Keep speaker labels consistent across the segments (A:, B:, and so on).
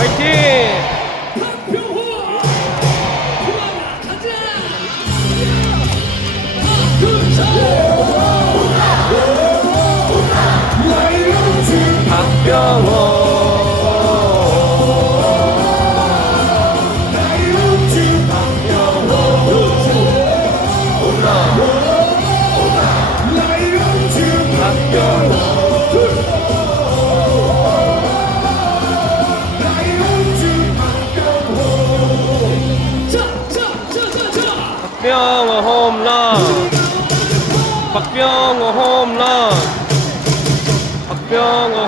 A: Пойти! 박병호
B: 홈런. 박병호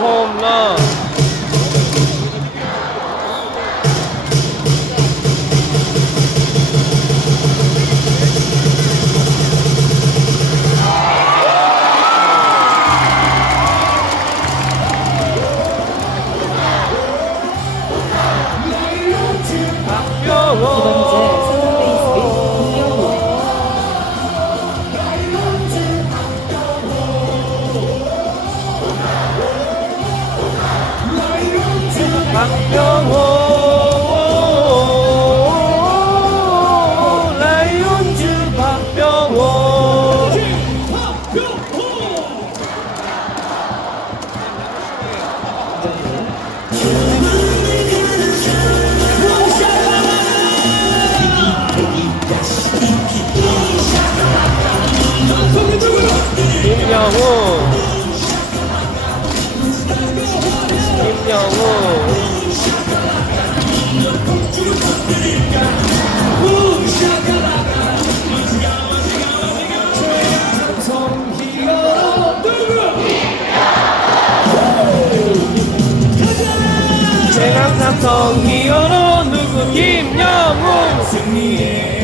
B: 대남 삼성 기어로 누구?
A: 김영웅. 승리의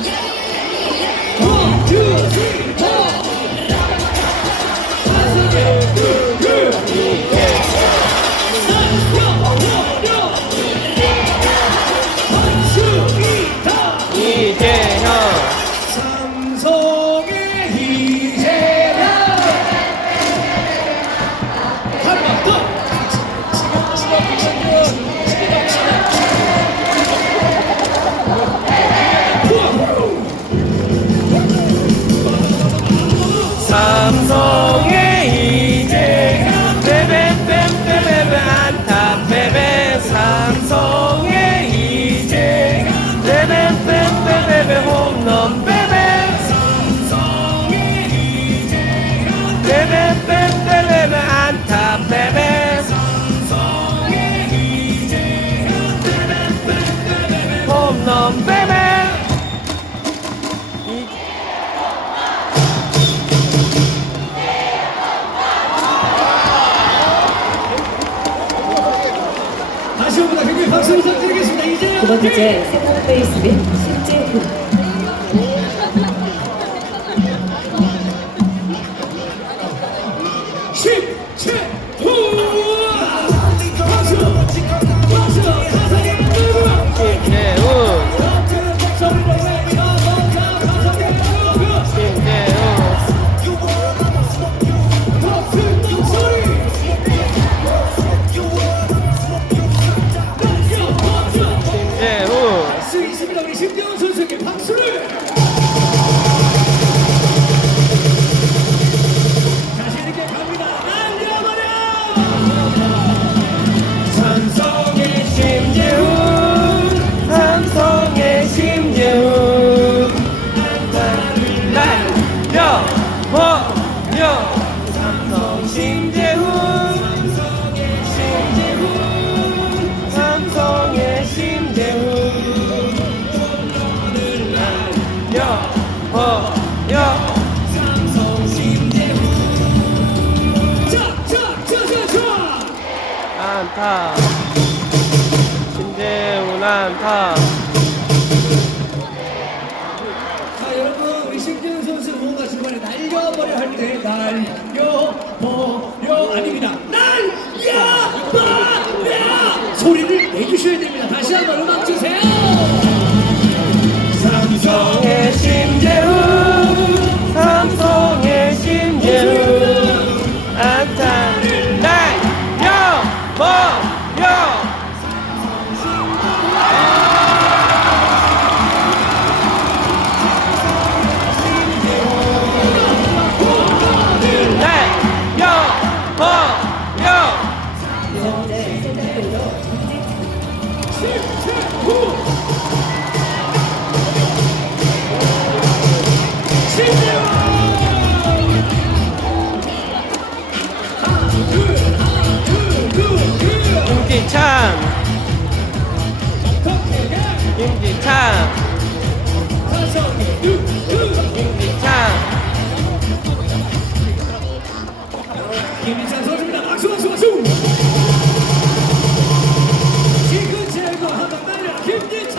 A: Yeah. 다시 한번 굉장히 박수
C: 부탁드리겠습니다.
A: 이제 두
D: 번째, 세컨 베이스
A: 및 실제
B: 그 타. 심재훈 안타.
A: 자 여러분 우리 신재훈 선수 뭔가 중간에 날려버려 할 때 날려버려 아닙니다. 날려버려! 소리를 내주셔야 됩니다. 다시 한번
B: 김지찬 김지찬
A: 김민찬 선수입니다. 박수 박수 박수. 지금 제거 한번 날려. 김진찬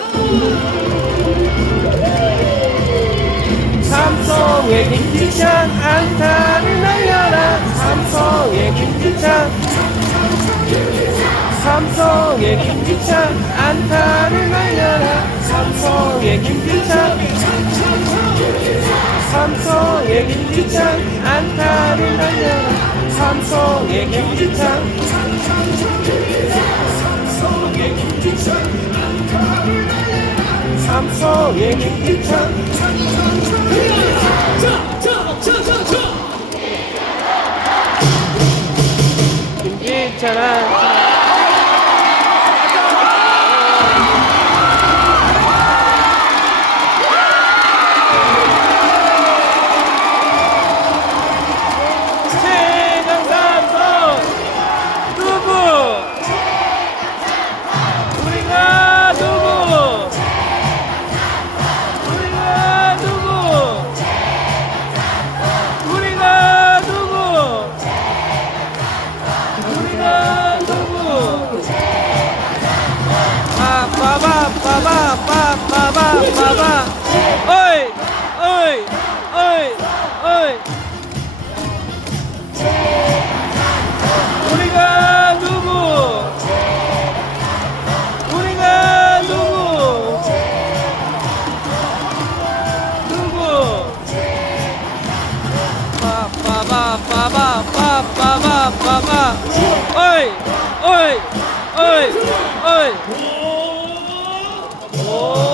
B: 삼성의 김지찬 안타를 날려라. 삼성의 김지찬 삼성의 김지찬 안타를 날려라 삼성의 김지찬. 삼성의 김지찬. 안타를 날려라. 삼성의 김지찬. 삼성의 김지찬.
A: 자자자자자
B: 김지찬 안타 哎哎哎哎，哦哦。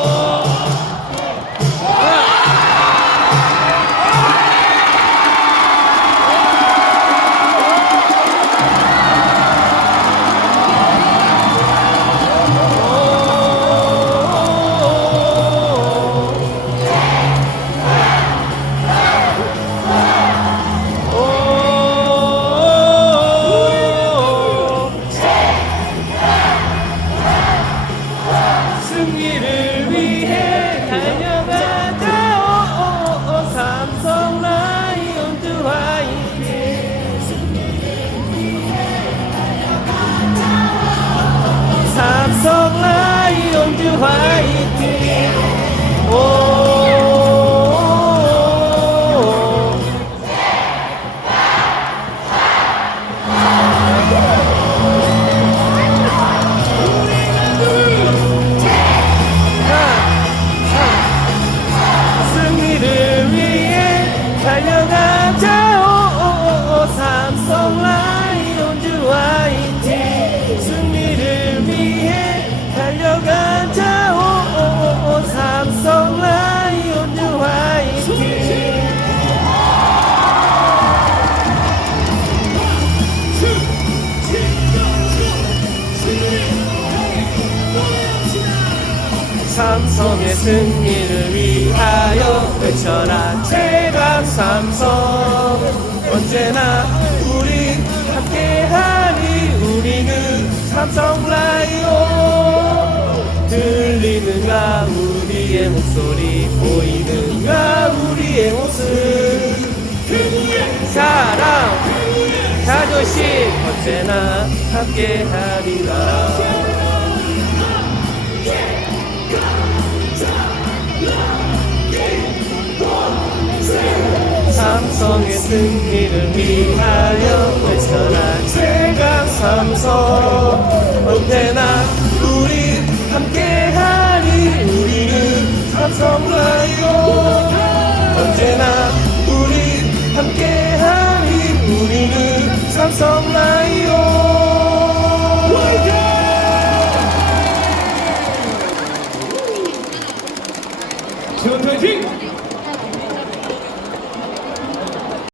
B: Oh. 승리를 위하여 외쳐라. 최강 삼성. 언제나 우리 함께하니 우리는 삼성 라이온 들리는가 우리의 목소리 보이는가 우리의 모습. 사랑 자존심. 언제나 함께하리라 삼성의 승리를 위하여 외쳐라. 최강 삼성. 언제나